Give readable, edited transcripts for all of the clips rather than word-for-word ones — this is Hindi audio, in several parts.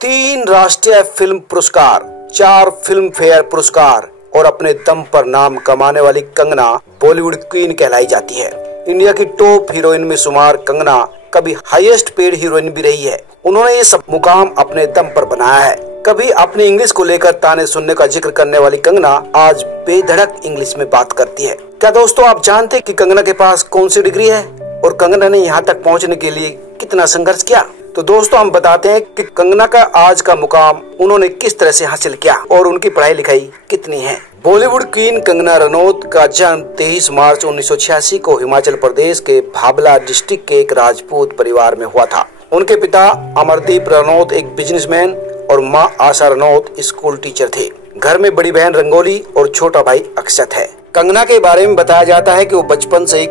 3 राष्ट्रीय फिल्म पुरस्कार, 4 फिल्म फेयर पुरस्कार और अपने दम पर नाम कमाने वाली कंगना बॉलीवुड क्वीन कहलाई जाती है। इंडिया की टॉप हीरोइन में शुमार कंगना कभी हाईएस्ट पेड हीरोइन भी रही है। उन्होंने ये सब मुकाम अपने दम पर बनाया है। कभी अपनी इंग्लिश को लेकर ताने सुनने का जिक्र करने वाली कंगना आज बेधड़क इंग्लिश में बात करती है। क्या दोस्तों आप जानते हैं कि कंगना के पास कौन सी डिग्री है और कंगना ने यहाँ तक पहुँचने के लिए कितना संघर्ष किया? तो दोस्तों हम बताते हैं कि कंगना का आज का मुकाम उन्होंने किस तरह से हासिल किया और उनकी पढ़ाई लिखाई कितनी है। बॉलीवुड क्वीन कंगना रनौत का जन्म 23 मार्च 1986 को हिमाचल प्रदेश के भाबला डिस्ट्रिक्ट के एक राजपूत परिवार में हुआ था। उनके पिता अमरदीप रनौत एक बिजनेसमैन और मां आशा रनौत स्कूल टीचर थे। घर में बड़ी बहन रंगोली और छोटा भाई अक्षत है। कंगना के बारे में बताया जाता है कि वो बचपन से ही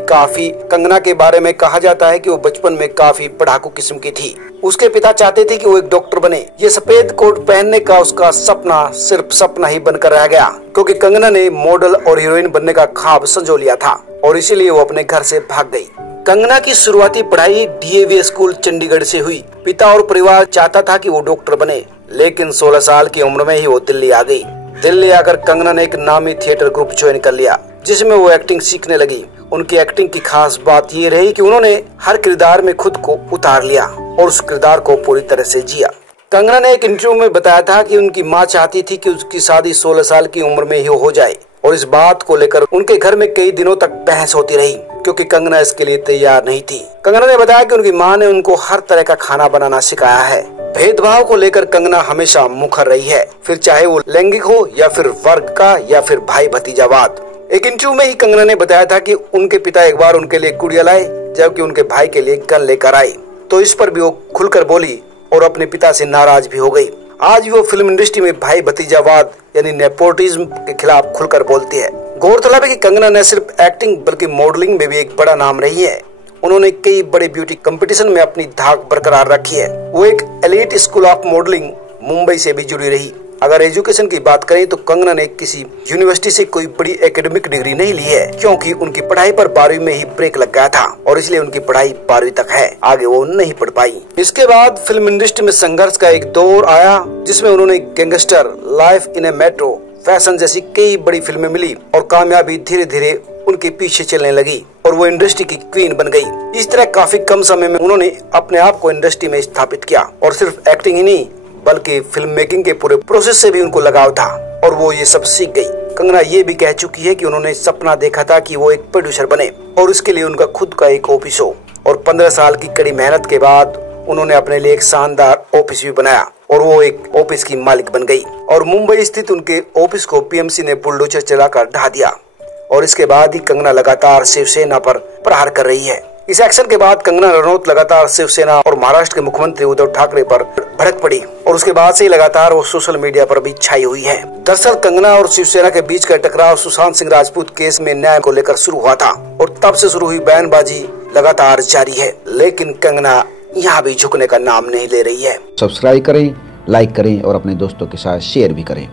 बचपन में काफी पढ़ाकू किस्म की थी। उसके पिता चाहते थे कि वो एक डॉक्टर बने। ये सफेद कोट पहनने का उसका सपना सिर्फ सपना ही बनकर रह गया, क्योंकि कंगना ने मॉडल और हीरोइन बनने का ख्वाब संजो लिया था और इसीलिए वो अपने घर से भाग गई। कंगना की शुरुआती पढ़ाई DAV स्कूल चंडीगढ़ से हुई। पिता और परिवार चाहता था कि वो डॉक्टर बने, लेकिन 16 साल की उम्र में ही वो दिल्ली आ गई। दिल्ली आकर कंगना ने एक नामी थिएटर ग्रुप ज्वाइन कर लिया, जिसमें वो एक्टिंग सीखने लगी। उनकी एक्टिंग की खास बात ये रही कि उन्होंने हर किरदार में खुद को उतार लिया और उस किरदार को पूरी तरह से जिया। कंगना ने एक इंटरव्यू में बताया था कि उनकी मां चाहती थी कि उसकी शादी 16 साल की उम्र में ही हो जाए और इस बात को लेकर उनके घर में कई दिनों तक बहस होती रही, क्योंकि कंगना इसके लिए तैयार नहीं थी। कंगना ने बताया कि उनकी मां ने उनको हर तरह का खाना बनाना सिखाया है। भेदभाव को लेकर कंगना हमेशा मुखर रही है, फिर चाहे वो लैंगिक हो या फिर वर्ग का या फिर भाई भतीजावाद। एक इंटरव्यू में ही कंगना ने बताया था कि उनके पिता एक बार उनके लिए गुड़िया लाए, जबकि उनके भाई के लिए गन लेकर आए, तो इस पर भी वो खुलकर बोली और अपने पिता से नाराज भी हो गई। आज भी वो फिल्म इंडस्ट्री में भाई भतीजावाद यानी नेपोटिज्म के खिलाफ खुलकर बोलती है। गौरतलब है कि कंगना न सिर्फ एक्टिंग बल्कि मॉडलिंग में भी एक बड़ा नाम रही है। उन्होंने कई बड़े ब्यूटी कंपटीशन में अपनी धाक बरकरार रखी है। वो एक elite school of modelling Mumbai से भी जुड़ी रही। अगर एजुकेशन की बात करें तो कंगना ने किसी यूनिवर्सिटी से कोई बड़ी एकेडमिक डिग्री नहीं ली है, क्योंकि उनकी पढ़ाई पर 12वीं में ही ब्रेक लग गया था और इसलिए उनकी पढ़ाई 12वीं तक है, आगे वो नहीं पढ़ पाई। इसके बाद फिल्म इंडस्ट्री में संघर्ष का एक दौर आया, जिसमें उन्होंने gangster, life in A metro, fashion जैसी कई बड़ी फिल्में मिली और कामयाबी धीरे धीरे उनके पीछे चलने लगी और वो इंडस्ट्री की क्वीन बन गई। इस तरह काफी कम समय में उन्होंने अपने आप को इंडस्ट्री में स्थापित किया और सिर्फ एक्टिंग ही नहीं बल्कि फिल्म मेकिंग के पूरे प्रोसेस से भी उनको लगाव था और वो ये सब सीख गई। कंगना ये भी कह चुकी है कि उन्होंने सपना देखा था कि वो एक प्रोड्यूसर बने और इसके लिए उनका खुद का एक ऑफिस हो, और 15 साल की कड़ी मेहनत के बाद उन्होंने अपने लिए एक शानदार ऑफिस भी बनाया और वो एक ऑफिस की मालिक बन गई और मुंबई स्थित उनके ऑफिस को PMC ने बुलडोजर चलाकर ढा दिया। और इसके बाद ही कंगना लगातार शिवसेना पर प्रहार कर रही है। इस एक्शन के बाद कंगना रनौत लगातार शिवसेना और महाराष्ट्र के मुख्यमंत्री उद्धव ठाकरे पर भड़क पड़ी और उसके बाद से ही लगातार वो सोशल मीडिया पर भी छाई हुई है। दरअसल कंगना और शिवसेना के बीच का टकराव सुशांत सिंह राजपूत केस में न्याय को लेकर शुरू हुआ था और तब से शुरू हुई बयानबाजी लगातार जारी है, लेकिन कंगना यहाँ भी झुकने का नाम नहीं ले रही है। सब्सक्राइब करें, लाइक करें और अपने दोस्तों के साथ शेयर भी करें।